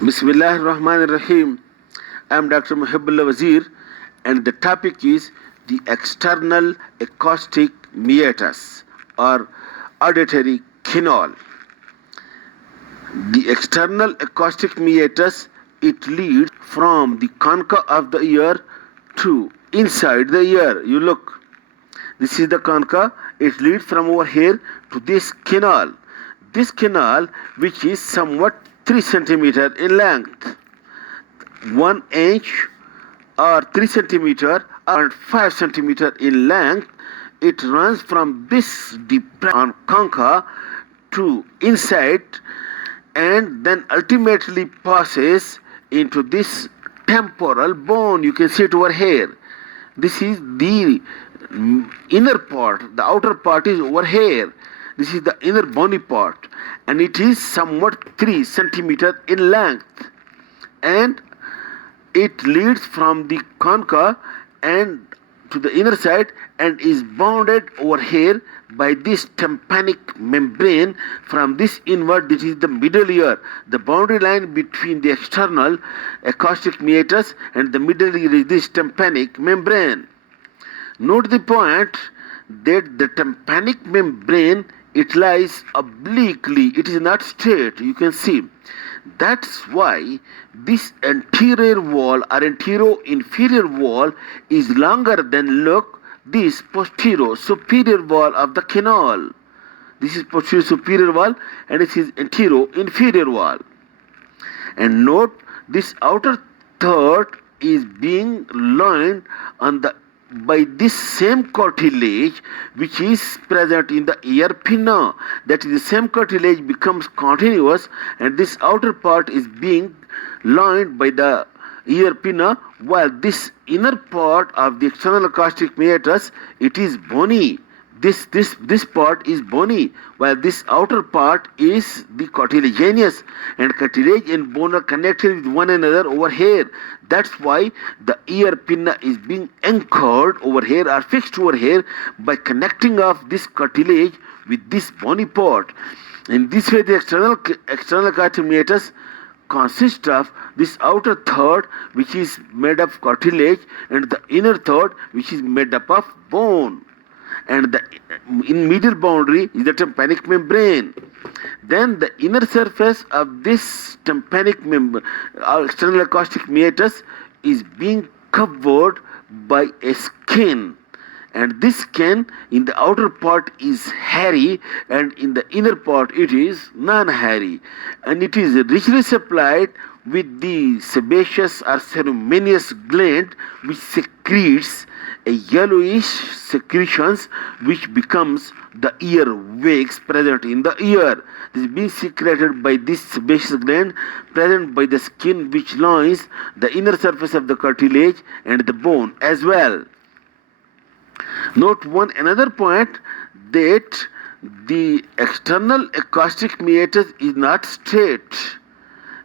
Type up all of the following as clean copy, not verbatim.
Bismillah ar-Rahman ar-Rahim. I am Dr. Mohibullah Wazir, and the topic is the external acoustic meatus or auditory canal. The external acoustic meatus, it leads from the concha of the ear to inside the ear. You look, this is the concha. It leads from over here to this canal. This canal, which is somewhat 3 centimeter in length, 1 inch or 3 centimeter or 5 centimeter in length, it runs from this depression concha to inside, and then ultimately passes into this temporal bone. You can see it over here. This is the inner part. The outer part is over here. This is the inner bony part, and it is somewhat 3 centimeter in length, and it leads from the concha and to the inner side and is bounded over here by this tympanic membrane from this inward. This is the middle ear. The boundary line between the external acoustic meatus and the middle ear is this tympanic membrane. Note the point that the tympanic membrane, it lies obliquely. It is not straight. You can see. That's why this anterior wall or anterior-inferior wall is longer than, look, this posterior superior wall of the canal. This is posterior superior wall and this is anterior inferior wall. And note, this outer third is being lined on the by this same cartilage which is present in the ear pinna. That is, the same cartilage becomes continuous, and this outer part is being lined by the ear pinna, while this inner part of the external acoustic meatus, it is bony. This part is bony, while this outer part is the cartilaginous, and cartilage and bone are connected with one another over here. That's why the ear pinna is being anchored over here or fixed over here by connecting of this cartilage with this bony part. In this way, the external acoustic meatus consists of this outer third, which is made of cartilage, and the inner third, which is made up of bone. And the in middle boundary is the tympanic membrane. Then the inner surface of this tympanic membrane, external acoustic meatus, is being covered by a skin, and this skin in the outer part is hairy, and in the inner part it is non-hairy, and it is richly supplied with the sebaceous or ceruminous gland, which secretes a yellowish secretions which becomes the ear wax present in the ear. This is being secreted by this sebaceous gland present by the skin which lines the inner surface of the cartilage and the bone as well. Note another point, that the external acoustic meatus is not straight.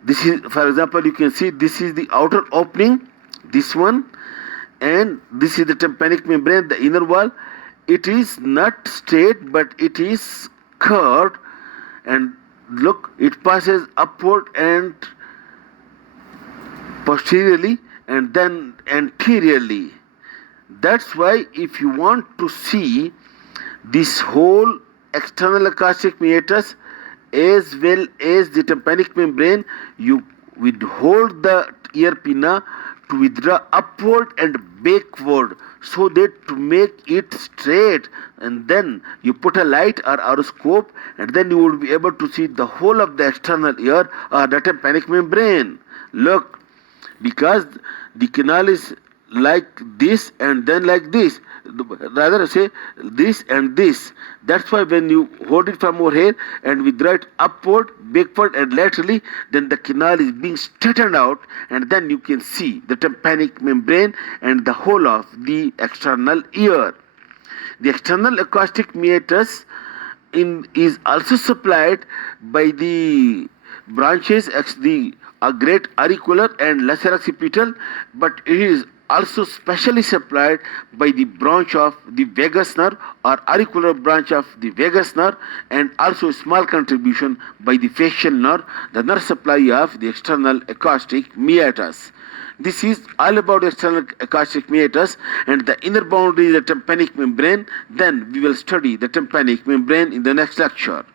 This is, for example, you can see this is the outer opening, this one, and this is the tympanic membrane, the inner wall. It is not straight, but it is curved, and look, it passes upward and posteriorly and then anteriorly. That's why if you want to see this whole external acoustic meatus as well as the tympanic membrane, you withhold the ear pinna to withdraw upward and backward, so that to make it straight, and then you put a light or otoscope, and then you would be able to see the whole of the external ear or the tympanic membrane. Look, because the canal is like this and then like this, rather say this and this. That's why when you hold it from over here and withdraw it upward, backward and laterally, then the canal is being straightened out, and then you can see the tympanic membrane and the whole of the external ear. The external acoustic meatus is also supplied by the branches, the great auricular and lesser occipital, but it is also specially supplied by the branch of the vagus nerve or auricular branch of the vagus nerve, and also a small contribution by the facial nerve, the nerve supply of the external acoustic meatus. This is all about external acoustic meatus, and the inner boundary is the tympanic membrane. Then we will study the tympanic membrane in the next lecture.